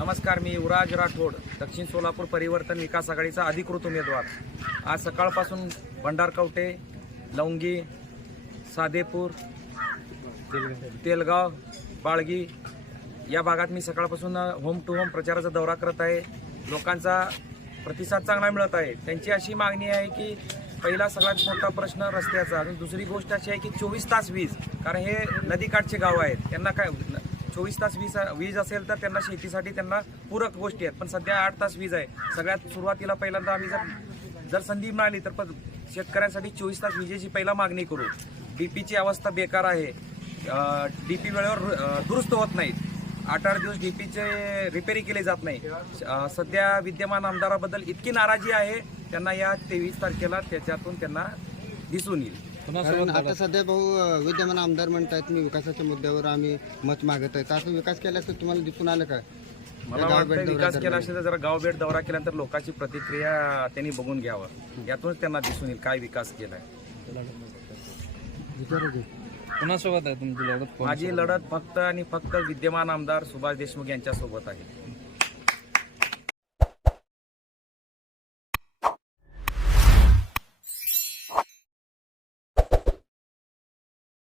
नमस्कार मी युवराज राठोड दक्षिण सोलापूर परिवर्तन विकास आघाडीचा अधिकृत उमेदवार. आज सकाळपासून भंडारकवटे लवंगी सादेपूर तेलगाव बाळगी या भागात मी सकाळपासून होम टू होम प्रचाराचा दौरा करत आहे. लोकांचा प्रतिसाद चांगला मिळत आहे. त्यांची अशी मागणी आहे की पहिला सगळ्यात मोठा प्रश्न रस्त्याचा. आणि दुसरी गोष्ट अशी आहे की चोवीस तास वीज कारण हे नदीकाठचे गाव आहेत. त्यांना काय चोवीस तास वीज वीज असेल तर त्यांना शेतीसाठी त्यांना पूरक गोष्टी आहेत. पण सध्या आठ तास वीज आहे. सगळ्यात सुरुवातीला पहिल्यांदा आम्ही जर जर संधी मिळाली तर पण शेतकऱ्यांसाठी चोवीस तास विजेची पहिला मागणी करू. डीपीची अवस्था बेकार आहे. डीपी वेळेवर दुरुस्त होत नाहीत. आठ आठ दिवस डीपीचे रिपेरी केले जात नाही. सध्या विद्यमान आमदाराबद्दल इतकी नाराजी आहे त्यांना या तेवीस तारखेला त्याच्यातून त्यांना दिसून येईल. कारण आता सध्या भाऊ विद्यमान आमदार म्हणतायत मी विकासाच्या मुद्द्यावर आम्ही मत मागत आहे. तर असं विकास केल्याचं तुम्हाला दिसून आलं का? मला गाव वाटतं विकास केला. असेल तर जरा गाव भेट दौरा केल्यानंतर लोकांची प्रतिक्रिया त्यांनी बघून घ्यावं. यातूनच त्यांना दिसून येईल काय विकास केलाय. कुणासोबत आहे तुमची लढत माझी लढत फक्त आणि फक्त विद्यमान आमदार सुभाष देशमुख यांच्या सोबत आहे.